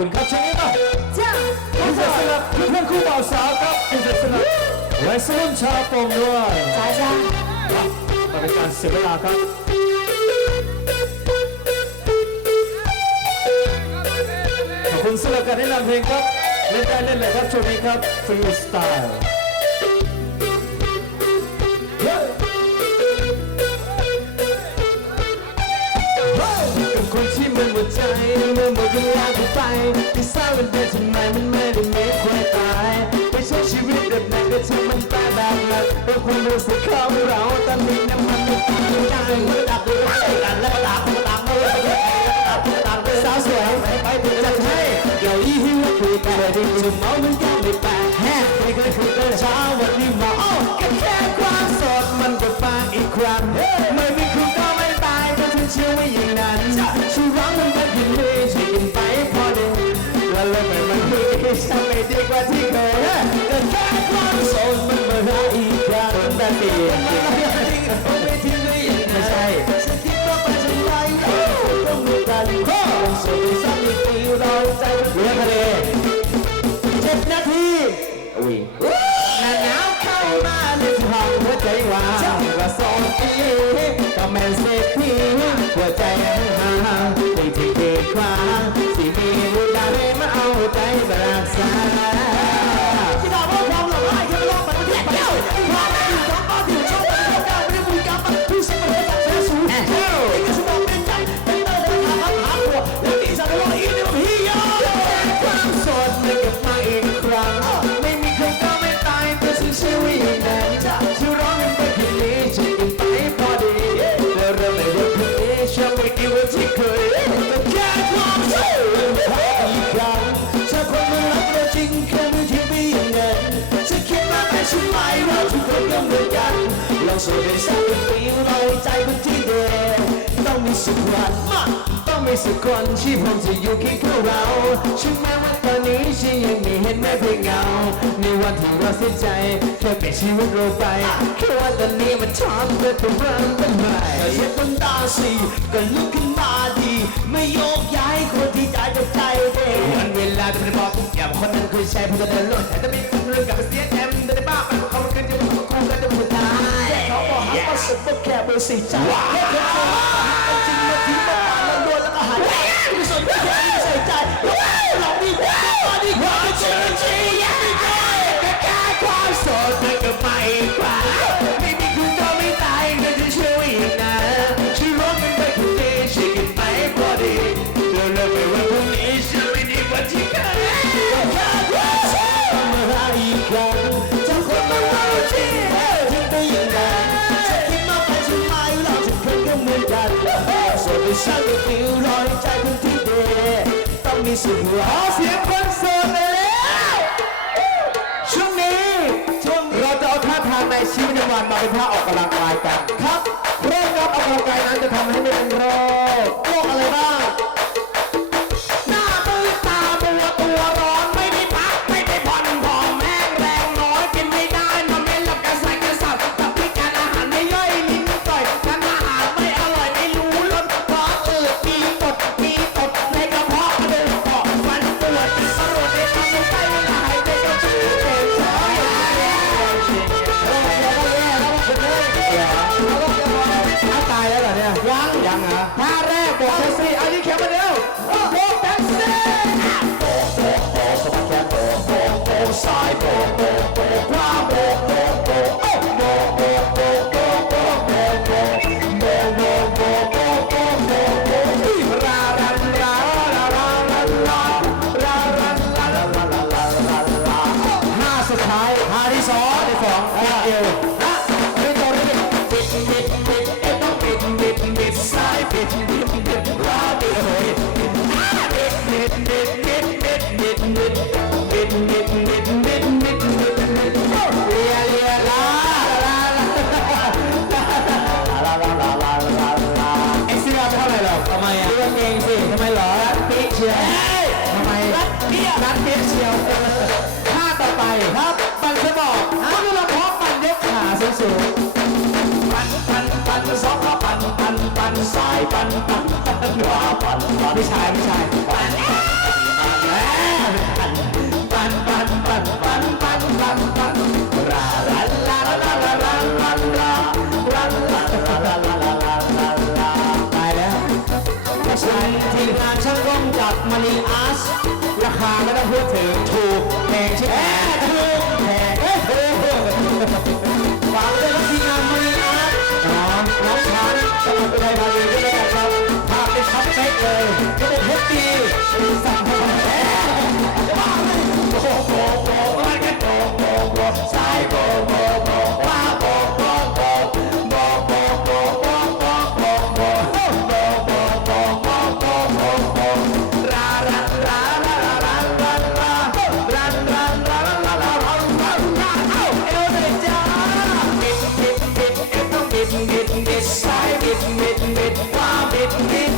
คุณครับช่วงนี้มาจ้าคุณเสร็จสลับเพื่อนคู่บ่าวสาวครับคุณเสร็จสลับและสลุ่นชาโป่งด้วยจ้าจ้ามาเป็นการเสียเวลาครับขอบคุณสำหรับการแนะนำเพลงครับ เล่นได้เล่นเลยครับช่วงนี้ครับฟรีสไตล์ มื่อหมดเวลาเข้าไปที่เศร้ามันเป็นทำไมมันไม่ได้มีคนตายไปใช้ชีวิตแบบไหนก็ทำมันตายแบบนั้นเพราะความรู้สึกของเราตอนนี้น้ำมันไม่ตายไม่ได้ไม่ดับเลยกันแล้วก็ตามก็ตามไม่ได้ตามสาวสวยไปถึงจะให้เดี๋ยวอีหิวคุยกันที่จะเมามันก็ไม่แปลกแฮะไม่เคยคุยกันเช้าวันนี้มา ดีฉันไม่ดีกว่าที่เคยแต่แค่ความสดมันมาหาอีกครั้งแบบนี้ไม่ทิ้งเลยไม่ใช่ฉันคิดว่าไปทำไมต้องมีกันข้อสดสักนิดเดียวเราใจเรือทะเลเจ็ดนาทีอุ้ยหนาหนาวเข้ามาในห้องหัวใจว่างกระสองปีก็แม่นเศรษฐีหัวใจ สวยกันสักปีเราใจเป็นที่เดิมต้องมีสักวันต้องมีสักคนที่ผมจะอยู่เคียงข้างเราถึงแม้ว่าตอนนี้ฉันยังไม่เห็นแม้เพียงเงาในวันที่เราเสียใจแค่เปลี่ยนชีวิตเราไปแค่ว่าตอนนี้มันทำเพื่อตัวเราเป็นใหม่เห็ดนบนตาสีก็ลุกขึ้นมาดี ไม่โยกย้ายคนที่ใจจะใจเด็วันเวลาจะไม่บอกทุกอย่างคนนั้นคือใช่เพื่อจะเดินหล่นแต่จะมีคนเรื่องกับเสียแอมเดินบ้ามันเขาเป็นจะเป็นคู่กันคงจะเป็นตายเขา สุดก็แค่เบอร์สี่ใจแค่เธอจริงมาทิ้งมาแล้วโดนแล้วก็หายไปที่สนใจใส่ใจเราดีกว่าดีกว่าจริงจริง มีสิ่งหวเสียงคนโสดเลยแล้วช่วงนี้ช่วงเราจะเอาท่าทางในชีวิตประจำวันมาเป็นท่าออกกำลังกายกันครับเรคการออกกำลังกายนั้นจะทำให้ไม่เป็นโรค ไม่ใช่ไม่ใช่ bit, bit, bit, bit, bit, bit, bit,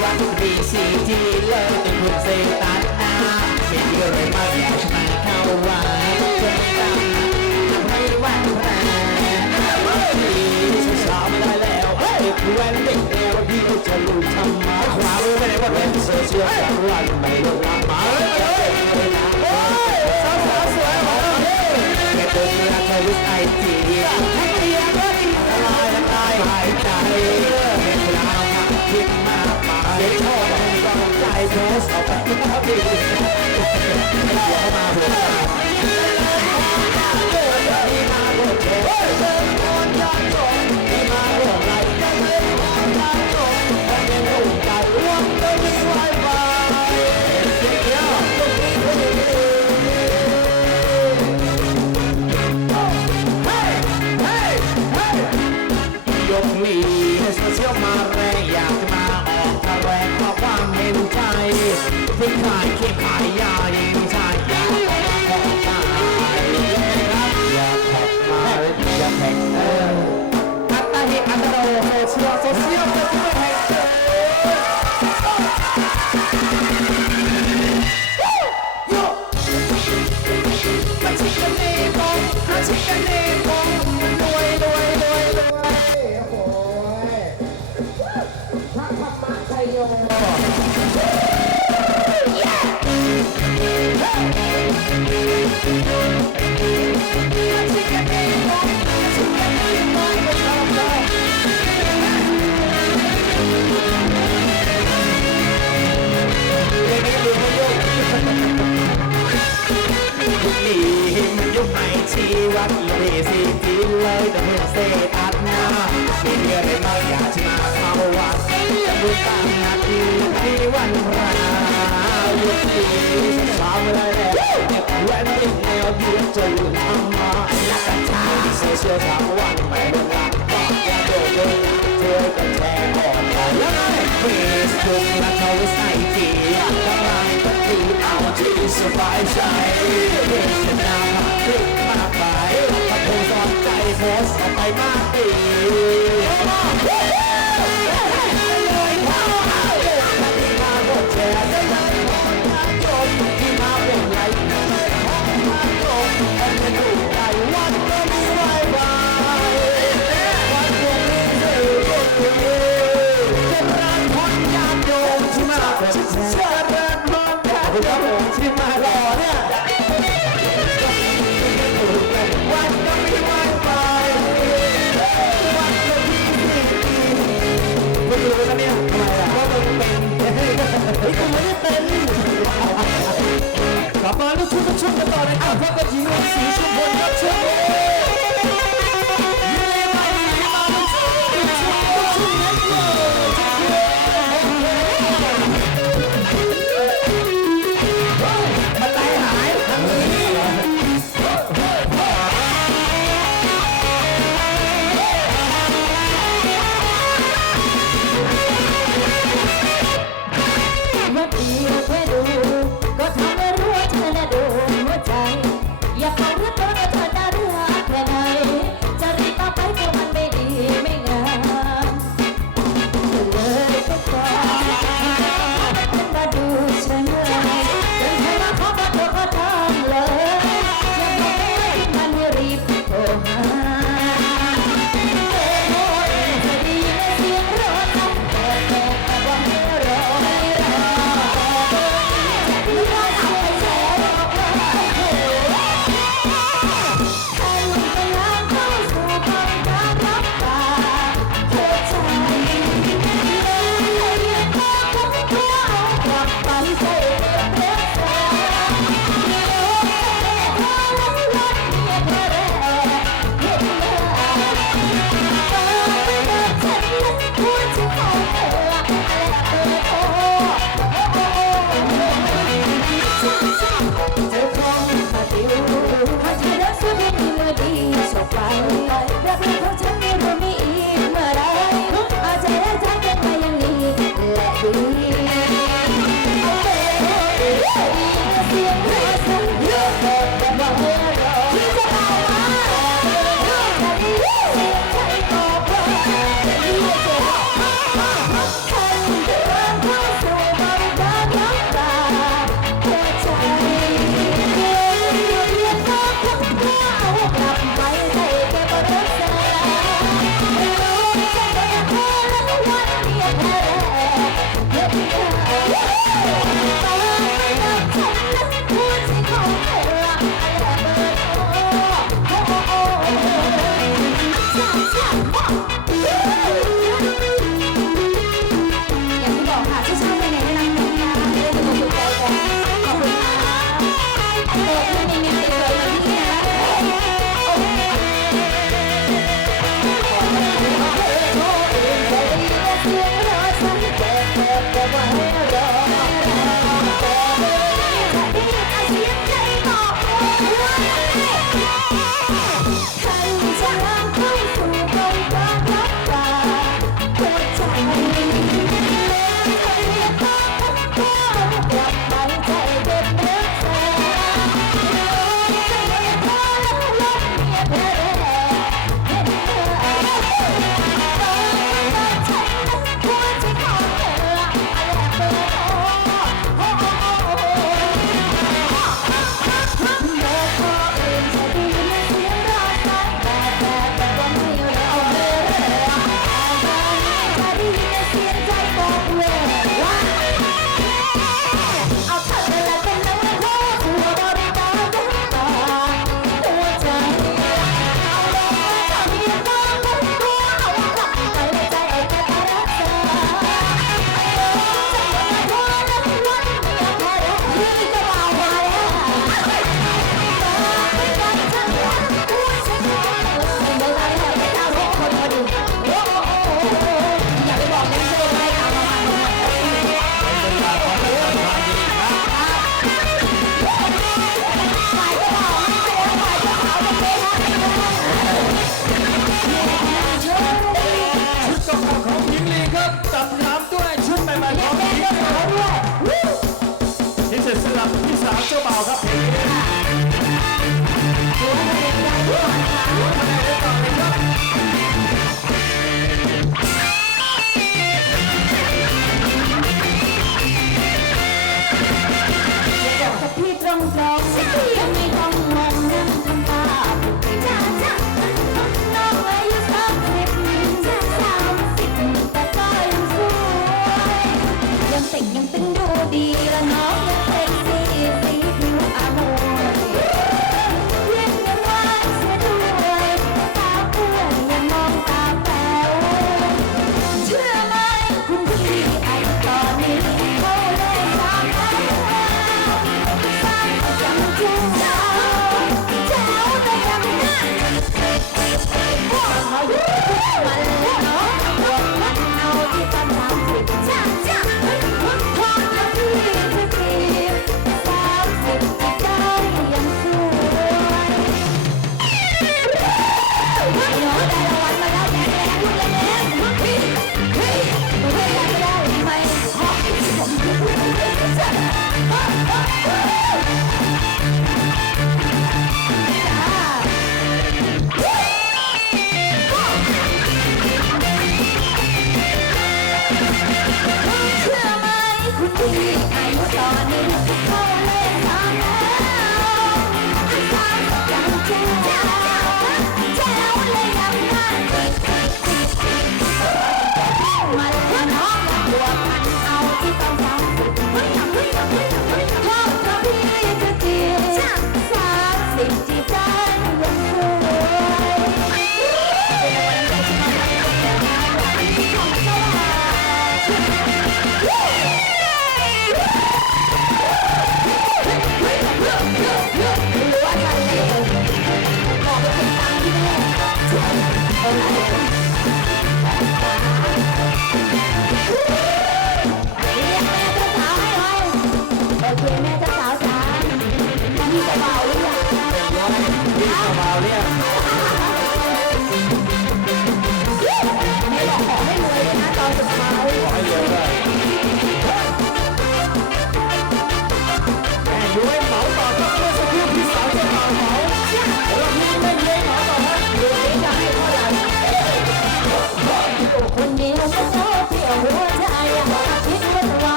วัตดีสีที่เลิกเป็นคุณเซตันนาเป็นเรื่องมากอยากมาเข้าว่าเจอกันไม่วันแรงที่ช้าไม่ได้แล้วเฮ้ยแวนเด็กแนวพี่ก็จะรู้ทำมาขวามือไม่ได้ว่าเป็นเสือเชียลสามวันไม่รู้ำลังใจเธอสอบไปก็ดีเรามาหัวใจที่มาหัวใจเดินคนยอดจบ นี่มันยุคใหม่ชีวัตเลยสิทีเลยแต่เพื่อนเซตัดนามีเรื่องอะไรมาอยากจะมาเข้าวัดจะบุญตามนาทีที่วันพระยุคนี้สาวเลยแหละแว้นติดแนวเดียวจะลืมธรรมะนักกัญชาโซเชียลทั้งวันไม่เวลาก็อย่าโดดเด่นช่วยกันแชร์ออกแล้วไงเฟซบุ๊กและทวิตไอจีกำลัง ก็ตีเอาที่สบายใจเห็นจะนำคลิปมากไปถ้าโพสต์ใจโพสออกไปมากดี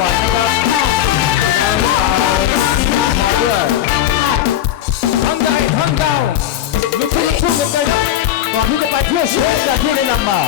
วรรค์นะครับมาด้วยทั้งใจทั้งดาวลุกขึ้นมาสู้กันไปครับก่อนที่จะไปเพื่อชีวิตจะเพื่อได้นำมา